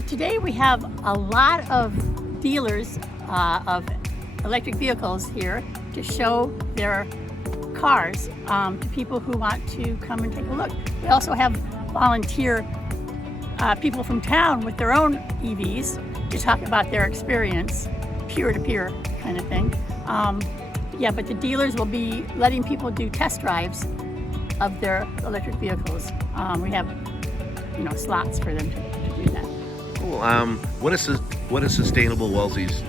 today we have a lot of dealers of electric vehicles here to show their cars to people who want to come and take a look. We also have volunteer people from town with their own EVs to talk about their experience, peer-to-peer kind of thing. Yeah, but the dealers will be letting people do test drives of their electric vehicles. We have, slots for them to do that. Cool. What is Sustainable Wellesley's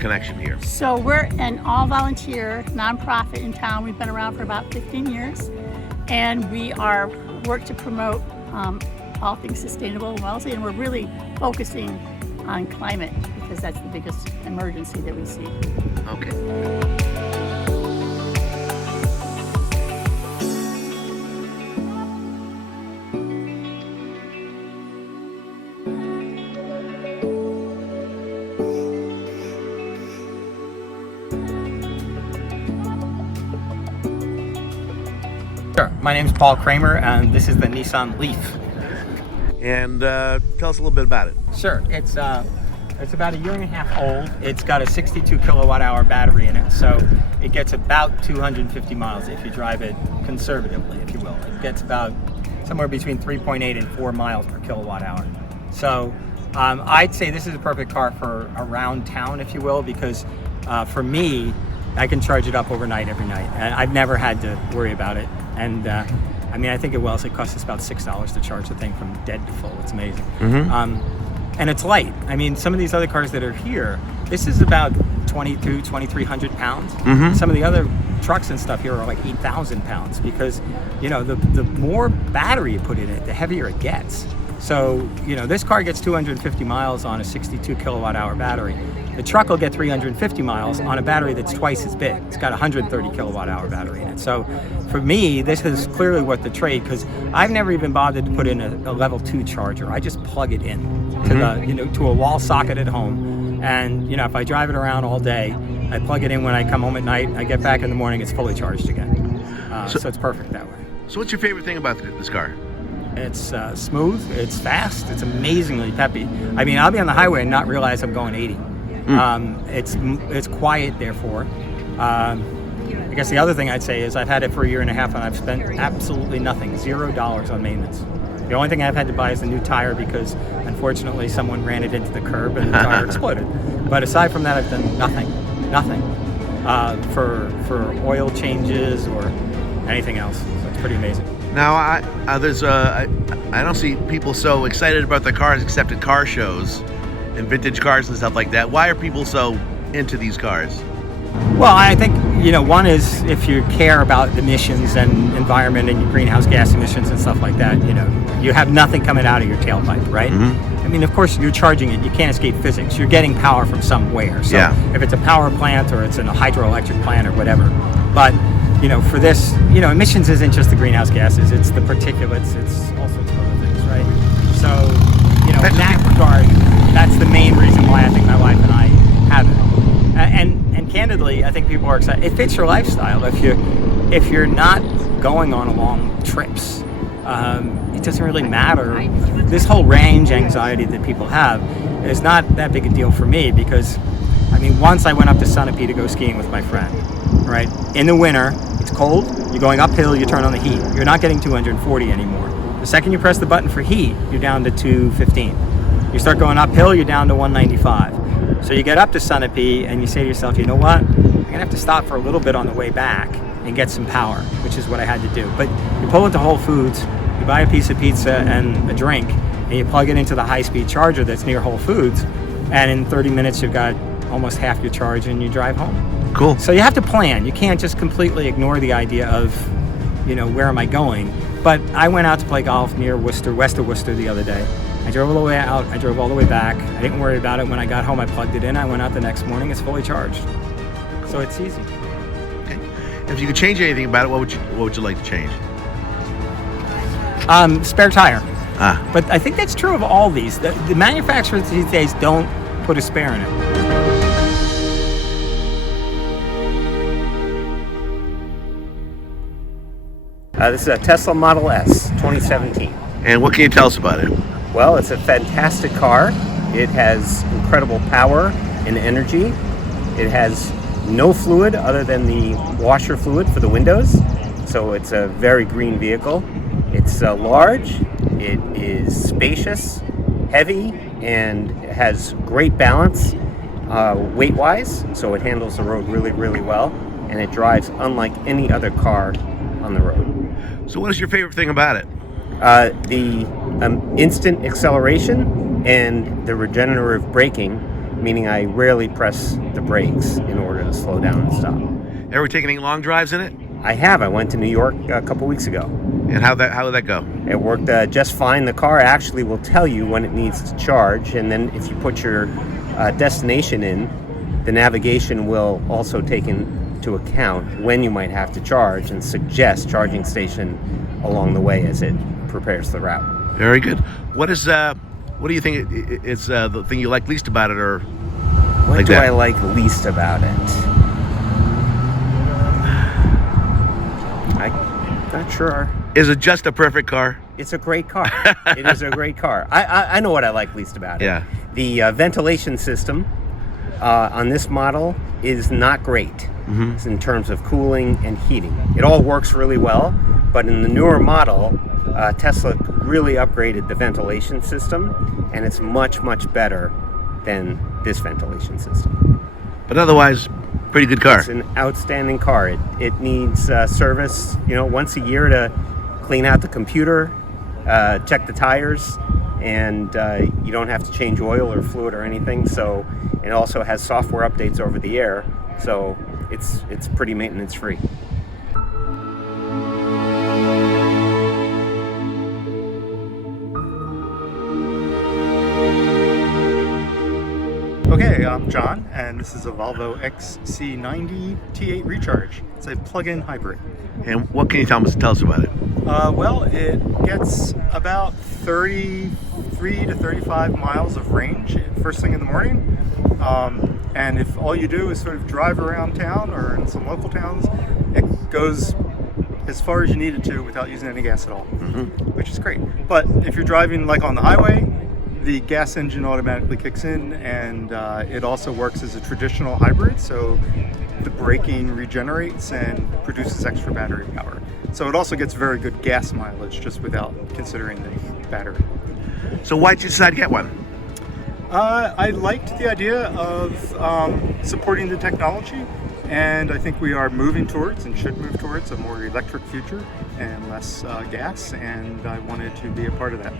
connection here? So we're an all-volunteer nonprofit in town. We've been around for about 15 years, and we work to promote all things sustainable in Wellesley, and we're really focusing on climate because that's the biggest emergency that we see. Okay. Sure. My name is Paul Kramer, and this is the Nissan Leaf. And tell us a little bit about it. Sure. It's about a year and a half old. It's got a 62 kilowatt hour battery in it, so it gets about 250 miles if you drive it conservatively, if you will. It gets about somewhere between 3.8 and 4 miles per kilowatt hour. So I'd say this is a perfect car for around town, if you will, because for me, I can charge it up overnight every night, and I've never had to worry about it. And I think at Wellesley it costs us about $6 to charge the thing from dead to full. It's amazing. Mm-hmm. And it's light. I mean, some of these other cars that are here, this is about 2,300 pounds. Mm-hmm. Some of the other trucks and stuff here are like 8,000 pounds because, the more battery you put in it, the heavier it gets. So, this car gets 250 miles on a 62 kilowatt hour battery. The truck will get 350 miles on a battery that's twice as big. It's got a 130 kilowatt hour battery in it. So for me, this is clearly worth the trade because I've never even bothered to put in a level 2 charger. I just plug it in to to a wall socket at home. And, if I drive it around all day, I plug it in when I come home at night, I get back in the morning, it's fully charged again. So it's perfect that way. So what's your favorite thing about this car? It's smooth, it's fast, it's amazingly peppy. I mean, I'll be on the highway and not realize I'm going 80. It's quiet, therefore. I guess the other thing I'd say is I've had it for a year and a half and I've spent absolutely nothing, $0 on maintenance. The only thing I've had to buy is a new tire because unfortunately someone ran it into the curb and the tire exploded. But aside from that, I've done nothing for oil changes or anything else. So it's pretty amazing. Now, I don't see people so excited about their cars except at car shows and vintage cars and stuff like that. Why are people so into these cars? Well, I think, one is if you care about emissions and environment and your greenhouse gas emissions and stuff like that, you have nothing coming out of your tailpipe, right? Mm-hmm. I mean, of course, you're charging it. You can't escape physics. You're getting power from somewhere. So if it's a power plant or it's in a hydroelectric plant or whatever. But, for this, emissions isn't just the greenhouse gases. It's the particulates. It's all sorts of other things, right? So, in that regard, that's the main reason why I think my wife and I have it. And candidly, I think people are excited. It fits your lifestyle. If you're not going on long trips, it doesn't really matter. This whole range anxiety that people have is not that big a deal for me because, once I went up to Sunapee to go skiing with my friend, right? In the winter, it's cold. You're going uphill. You turn on the heat. You're not getting 240 anymore. The second you press the button for heat, you're down to 215. You start going uphill, you're down to 195. So you get up to Sunapee and you say to yourself, you know what? I'm gonna have to stop for a little bit on the way back and get some power, which is what I had to do. But you pull into Whole Foods, you buy a piece of pizza and a drink, and you plug it into the high-speed charger that's near Whole Foods, and in 30 minutes you've got almost half your charge and you drive home. Cool. So you have to plan. You can't just completely ignore the idea of, where am I going? But I went out to play golf near Worcester, west of Worcester the other day. I drove all the way out, I drove all the way back. I didn't worry about it. When I got home, I plugged it in. I went out the next morning, it's fully charged. So it's easy. Okay. If you could change anything about it, what would you like to change? Spare tire. But I think that's true of all these. The manufacturers these days don't put a spare in it. This is a Tesla Model S, 2017. And what can you tell us about it? Well, it's a fantastic car. It has incredible power and energy. It has no fluid other than the washer fluid for the windows. So it's a very green vehicle. It's large, it is spacious, heavy, and has great balance weight-wise. So it handles the road really, really well. And it drives unlike any other car on the road. So what is your favorite thing about it? The instant acceleration and the regenerative braking, meaning I rarely press the brakes in order to slow down and stop. Ever taken any long drives in it? I have. I went to New York a couple weeks ago. And how did that go? It worked just fine. The car actually will tell you when it needs to charge, and then if you put your destination in, the navigation will also take into account when you might have to charge and suggest charging station along the way as it prepares the route. Very good. What do you think is the thing you like least about it, or What like do that? I like least about it? I'm not sure. Is it just a perfect car? It's a great car. It is a great car. I know what I like least about it. Yeah. The ventilation system on this model is not great in terms of cooling and heating. It all works really well, but in the newer model, Tesla really upgraded the ventilation system, and it's much, much better than this ventilation system. But otherwise, pretty good car. It's an outstanding car. It needs service, once a year to clean out the computer, check the tires, and you don't have to change oil or fluid or anything. So it also has software updates over the air, so it's pretty maintenance free. Okay, I'm John, and this is a Volvo XC90 T8 Recharge. It's a plug-in hybrid. And what can you tell us about it? Well, it gets about 33 to 35 miles of range first thing in the morning. And if all you do is sort of drive around town or in some local towns, it goes as far as you need it to without using any gas at all, which is great. But if you're driving like on the highway, the gas engine automatically kicks in, and it also works as a traditional hybrid, so the braking regenerates and produces extra battery power. So it also gets very good gas mileage just without considering the battery. So why'd you decide to get one? I liked the idea of supporting the technology, and I think we are moving towards and should move towards a more electric future and less gas, and I wanted to be a part of that.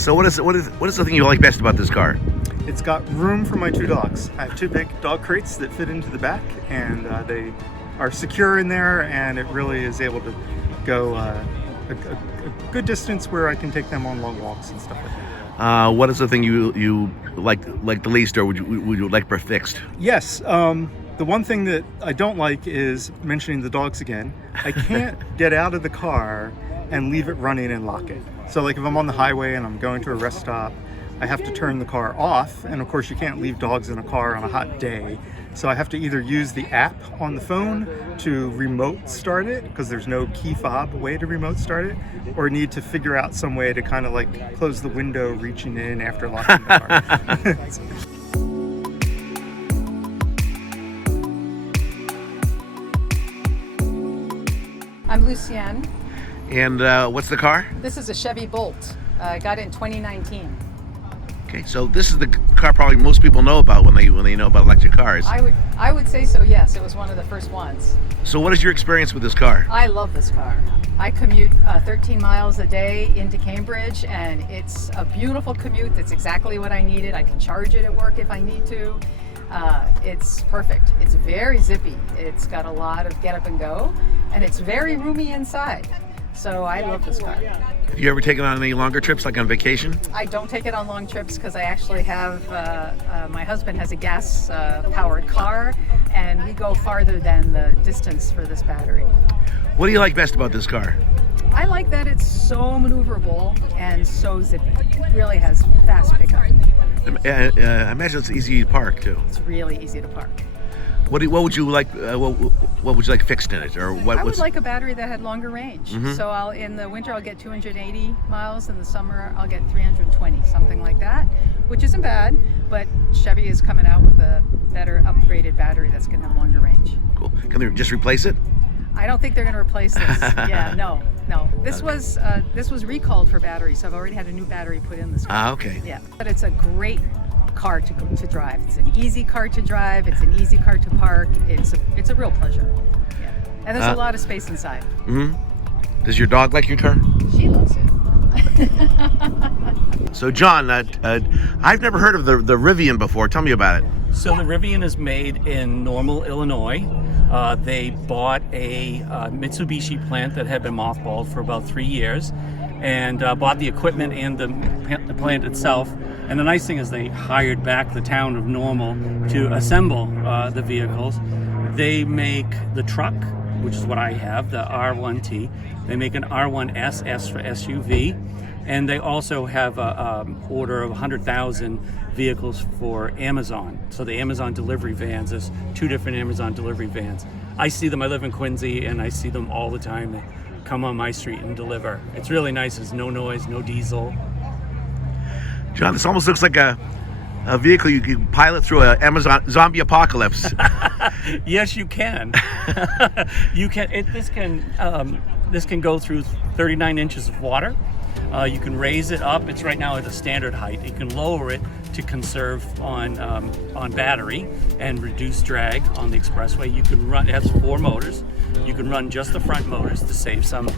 So what is the thing you like best about this car? It's got room for my two dogs. I have two big dog crates that fit into the back, and they are secure in there, and it really is able to go a good distance where I can take them on long walks and stuff like that. What is the thing you like the least, or would you like fixed? Yes, the one thing that I don't like is mentioning the dogs again. I can't get out of the car and leave it running and lock it. So like if I'm on the highway and I'm going to a rest stop, I have to turn the car off, and of course you can't leave dogs in a car on a hot day. So I have to either use the app on the phone to remote start it, because there's no key fob way to remote start it, or need to figure out some way to kind of like close the window reaching in after locking the car. I'm Lucienne. And what's the car? This is a Chevy Bolt. I got it in 2019. Okay, so this is the car probably most people know about when they know about electric cars. I would say so, yes. It was one of the first ones. So what is your experience with this car? I love this car. I commute 13 miles a day into Cambridge, and it's a beautiful commute. That's exactly what I needed. I can charge it at work if I need to. It's perfect. It's very zippy. It's got a lot of get up and go, and it's very roomy inside. So I love this car. Have you ever taken on any longer trips, like on vacation? I don't take it on long trips because I actually have, my husband has a gas powered car, and we go farther than the distance for this battery. What do you like best about this car? I like that it's so maneuverable and so zippy. It really has fast pickup. I imagine it's easy to park too. It's really easy to park. What would you like? What would you like fixed in it, or what? I would like a battery that had longer range. So in the winter I'll get 280 miles. In the summer I'll get 320, something like that, which isn't bad. But Chevy is coming out with a better upgraded battery that's going to have longer range. Cool. Can they just replace it? I don't think they're going to replace this. Yeah, no. This was recalled for batteries, so I've already had a new battery put in this car. Ah, okay. Yeah, but it's a great car to drive. It's an easy car to drive. It's an easy car to park. It's a real pleasure. Yeah, and there's a lot of space inside. Does your dog like your car? She loves it. So, John, I've never heard of the Rivian before. Tell me about it. So the Rivian is made in Normal, Illinois. They bought a Mitsubishi plant that had been mothballed for about 3 years, and bought the equipment and the plant itself. And the nice thing is they hired back the town of Normal to assemble the vehicles. They make the truck, which is what I have, the R1T. They make an R1S, S for SUV. And they also have an order of 100,000 vehicles for Amazon. So the Amazon delivery vans, there's 2 different Amazon delivery vans. I see them, I live in Quincy, and I see them all the time. They come on my street and deliver. It's really nice, there's no noise, no diesel. John, this almost looks like a vehicle you can pilot through an Amazon zombie apocalypse. Yes, you can. You can. This can go through 39 inches of water. You can raise it up. It's right now at a standard height. You can lower it to conserve on battery and reduce drag on the expressway. You can run. It has 4 motors. You can run just the front motors to save some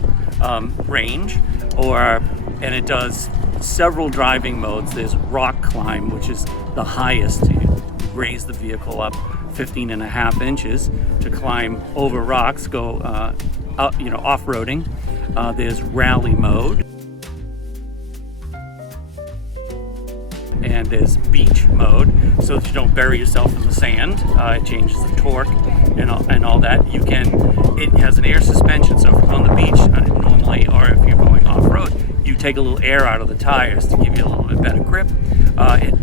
range, and it does several driving modes. There's rock climb, which is the highest. You raise the vehicle up 15.5 inches to climb over rocks, go off-roading. There's rally mode. And there's beach mode, so that you don't bury yourself in the sand. It changes the torque and all that. It has an air suspension, so if you're on the beach normally, or if you're going off-road, you take a little air out of the tires to give you a little bit better grip.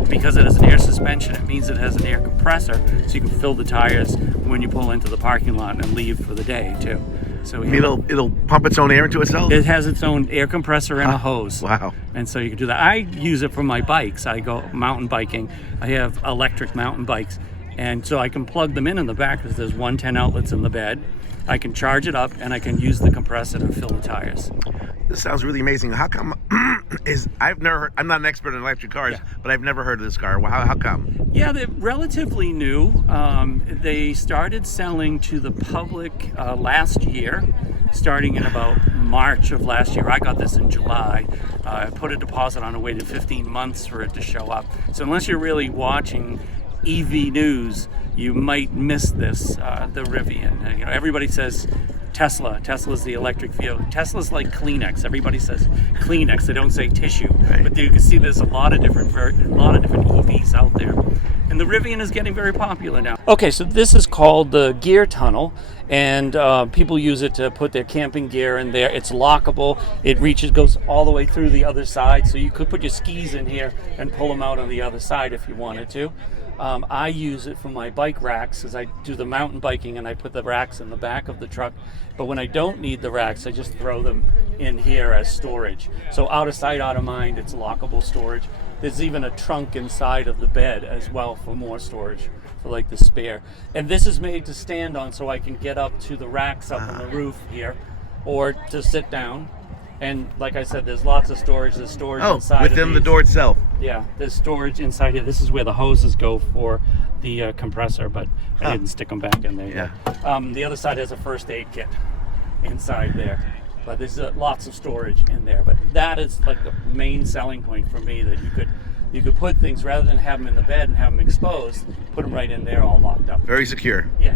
Because it has an air suspension, it means it has an air compressor, so you can fill the tires when you pull into the parking lot and leave for the day too. So it'll pump its own air into itself? It has its own air compressor and a hose. Wow. And so you can do that. I use it for my bikes. I go mountain biking. I have electric mountain bikes. And so I can plug them in the back because there's 110 outlets in the bed. I can charge it up and I can use the compressor to fill the tires. This sounds really amazing. How come I'm not an expert in electric cars, but I've never heard of this car. How come? Yeah, they're relatively new. They started selling to the public last year, starting in about March of last year. I got this in July. I put a deposit on, and waited 15 months for it to show up. So unless you're really watching EV news, you might miss this, the Rivian. Everybody says Tesla. Tesla's the electric vehicle. Tesla's like Kleenex. Everybody says Kleenex. They don't say tissue. Right. But you can see there's a lot of different EVs out there. And the Rivian is getting very popular now. Okay, so this is called the gear tunnel, and people use it to put their camping gear in there. It's lockable. It goes all the way through the other side, so you could put your skis in here and pull them out on the other side if you wanted to. I use it for my bike racks as I do the mountain biking, and I put the racks in the back of the truck. But when I don't need the racks, I just throw them in here as storage. So out of sight, out of mind, it's lockable storage. There's even a trunk inside of the bed as well for more storage, for like the spare. And this is made to stand on, so I can get up to the racks up on the roof here, or to sit down. And like I said, there's lots of storage. There's storage inside within the door itself. Yeah, there's storage inside here. This is where the hoses go for the compressor, but I didn't stick them back in there yet. The other side has a first aid kit inside there. But there's lots of storage in there. But that is like the main selling point for me, that you could put things, rather than have them in the bed and have them exposed, put them right in there all locked up. Very secure. Yeah.